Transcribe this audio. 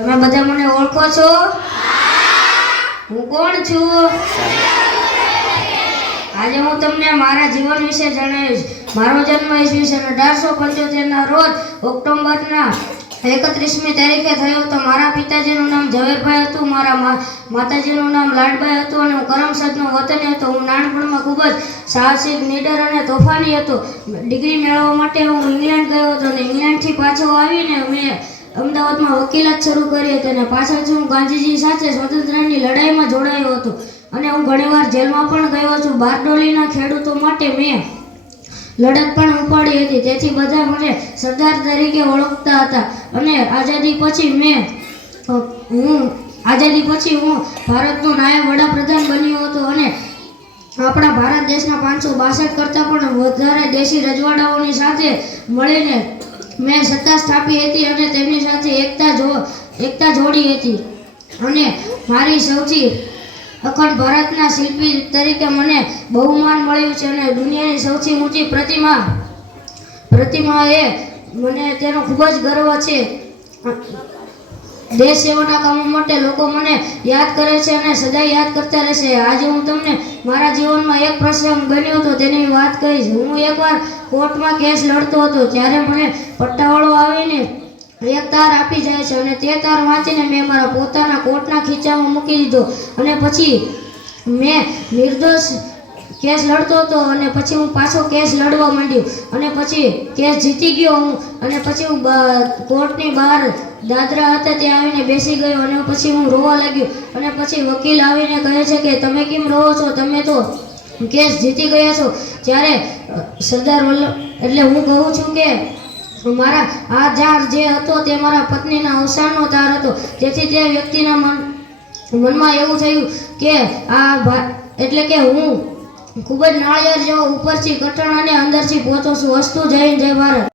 તમે બધા મને ઓળખો છો? હું કોણ છું? આજે હું તમને મારા જીવન વિશે જણાવીશ. મારો જન્મ ઈસવીસન 1875 ના રોજ ઓક્ટોબરના 31મી તારીખે થયો હતો. મારા પિતાજીનું નામ ઝવેરભાઈ હતું, મારા માતાજીનું નામ લાડબાઈ હતું અને હું કરમસદનો વતની હતો. હું નાનપણમાં ખૂબ જ સાહસિક, નીડર અને તોફાની હતો. ડિગ્રી મેળવવા માટે હું ઇંગ્લેન્ડ ગયો હતો અને ઇંગ્લેન્ડથી પાછો આવીને મેં અમદાવાદમાં વકીલાત શરૂ કરી હતી અને પાછળથી હું ગાંધીજી સાથે સ્વતંત્રતાની લડાઈમાં જોડાયો હતો અને હું ઘણીવાર જેલમાં પણ ગયો છું. બારડોલીના ખેડૂતો માટે મેં લડત પણ ઉપાડી હતી, તેથી બધા મને સરદાર તરીકે ઓળખતા હતા. અને આઝાદી પછી હું ભારતનો નાયબ વડાપ્રધાન બન્યો હતો અને આપણા ભારત દેશના 562 કરતાં પણ વધારે દેશી રજવાડાઓની સાથે મળીને મેં સત્તા સ્થાપી હતી અને તેમની સાથે એકતા જોડી હતી. અને મારી સૌથી અખંડ ભારતના શિલ્પી તરીકે મને બહુમાન મળ્યું છે અને દુનિયાની સૌથી ઊંચી પ્રતિમા એ મને તેનો ખૂબ જ ગર્વ છે. દેશ સેવાના કામો માટે લોકો મને યાદ કરે છે અને સદાય યાદ કરતા રહેશે. આજે હું તમને મારા જીવનમાં એક પ્રસંગ બન્યો હતો તેની વાત કહીશ. હું એકવાર કોર્ટમાં કેસ લડતો હતો, ત્યારે મને પટ્ટાવાળો આવીને એક તાર આપી જાય છે અને તે તાર વાંચીને મેં મારા પોતાના કોટના ખીચામાં મૂકી દીધો અને પછી મેં નિર્દોષ કેસ લડતો હતો અને પછી હું પાછો કેસ લડવા માંડ્યો અને પછી કેસ જીતી ગયો હું. અને પછી હું કોર્ટની બહાર દાદરા હતા ત્યાં આવીને બેસી ગયો અને પછી હું રોવા લાગ્યો અને પછી વકીલ આવીને કહે છે કે તમે કેમ રોવો છો, તમે તો કેસ જીતી ગયા છો. ત્યારે સરદાર વલ્લભ એટલે હું કહું છું કે મારા આ જાર જે હતો તે મારા પત્નીના અવસાનનો તાર હતો. તેથી તે વ્યક્તિના મનમાં એવું થયું કે એટલે કે હું ખૂબ જ નાળિયેર જેવો ઉપરથી કઠણ અને અંદરથી પોચો છું. વસ્તુ જય હિન્દ, જય ભારત.